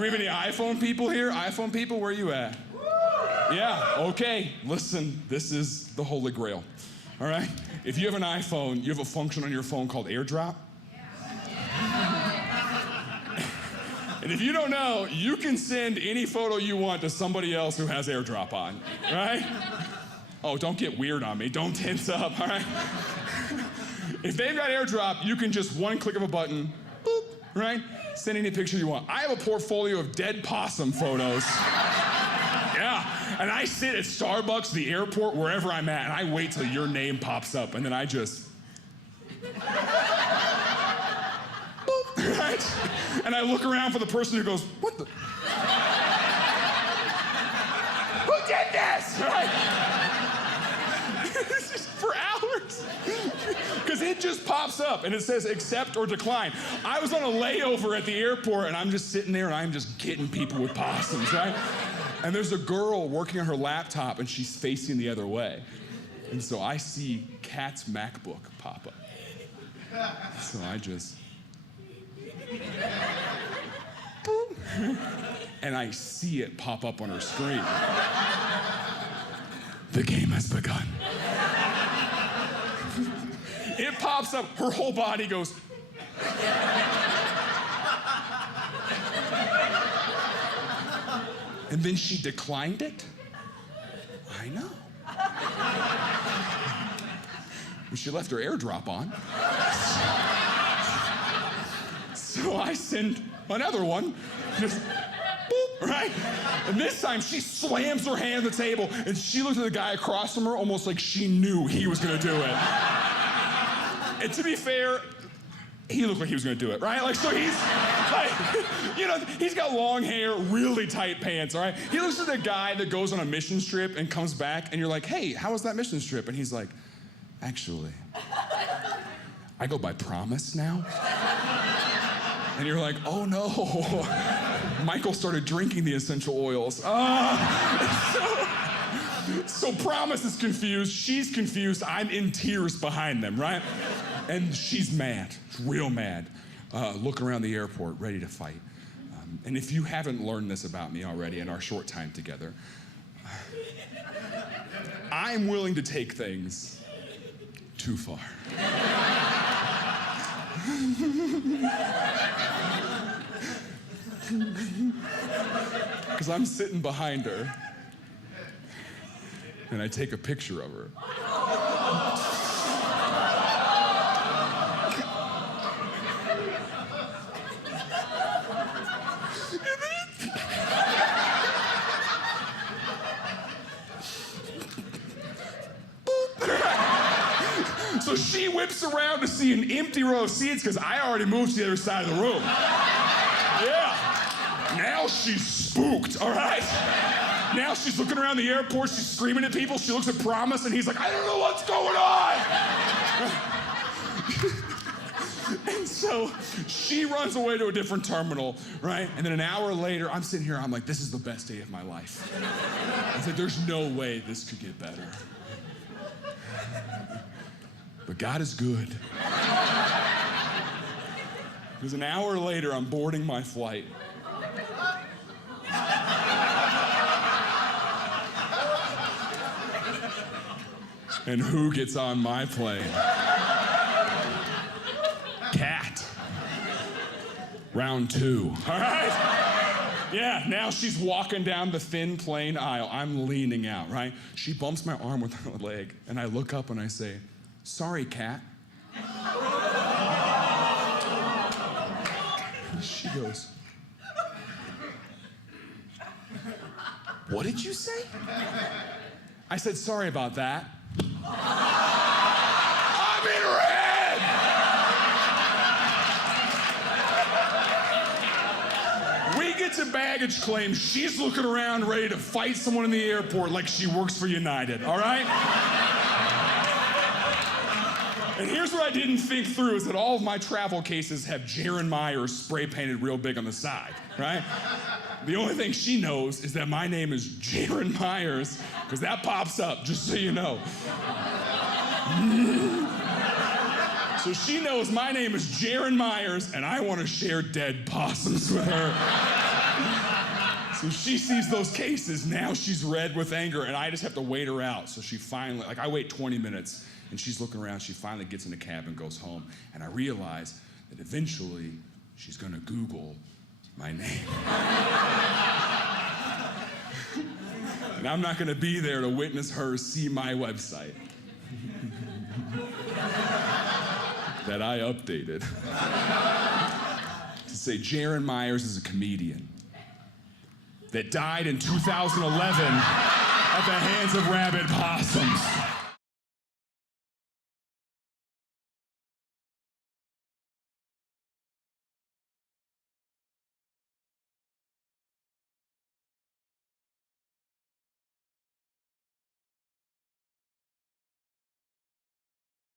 we have any iPhone people here? iPhone people, where are you at? Yeah, okay. Listen, this is the holy grail, all right? If you have an iPhone, you have a function on your phone called AirDrop. And if you don't know, you can send any photo you want to somebody else who has AirDrop on, right? Oh, don't get weird on me. Don't tense up, all right? If they've got AirDrop, you can just one click of a button, boop, right? Send any picture you want. I have a portfolio of dead possum photos. Yeah, and I sit at Starbucks, the airport, wherever I'm at, and I wait till your name pops up, and then I just... boop, right? And I look around for the person who goes, what the... who did this? Right? This is for hours. Because it just pops up and it says accept or decline. I was on a layover at the airport and I'm just sitting there and I'm just getting people with possums, right? And there's a girl working on her laptop and she's facing the other way. And so I see Kat's MacBook pop up. So I just... boom. And I see it pop up on her screen. The game has begun. It pops up, her whole body goes. And then she declined it? I know. She left her AirDrop on. So I send another one, just boop, right? And this time she slams her hand on the table and she looked at the guy across from her almost like she knew he was gonna do it. And to be fair, he looked like he was gonna do it, right? Like, so he's, like, you know, he's got long hair, really tight pants, all right? He looks like the guy that goes on a mission trip and comes back and you're like, hey, how was that mission trip? And he's like, actually, I go by Promise now. And you're like, oh no, Michael started drinking the essential oils. So Promise is confused, she's confused, I'm in tears behind them, right? And she's mad, real mad, looking around the airport, ready to fight. And if you haven't learned this about me already in our short time together, I'm willing to take things too far. Because I'm sitting behind her, and I take a picture of her. So she whips around to see an empty row of seats because I already moved to the other side of the room. Yeah. Now she's spooked, all right? Now she's looking around the airport, she's screaming at people, she looks at Promise, and he's like, I don't know what's going on! And so she runs away to a different terminal, right? And then an hour later, I'm sitting here, I'm like, this is the best day of my life. I said, there's no way this could get better. But God is good. Because an hour later, I'm boarding my flight. And who gets on my plane? Kat. Round 2, all right? Yeah, now she's walking down the thin plane aisle. I'm leaning out, right? She bumps my arm with her leg, and I look up and I say, sorry, Kat. She goes, what did you say? I said, sorry about that. I'm in red! We get to baggage claim. She's looking around ready to fight someone in the airport like she works for United, all right? And here's what I didn't think through is that all of my travel cases have Jaron Myers spray painted real big on the side, right? The only thing she knows is that my name is Jaron Myers, because that pops up, just so you know. So she knows my name is Jaron Myers, and I want to share dead possums with her. So she sees those cases, now she's red with anger, and I just have to wait her out. So she finally, I wait 20 minutes, and she's looking around, she finally gets in the cab and goes home. And I realize that eventually, she's gonna Google my name. And I'm not gonna be there to witness her see my website that I updated to say Jaron Myers is a comedian that died in 2011 at the hands of rabid possums.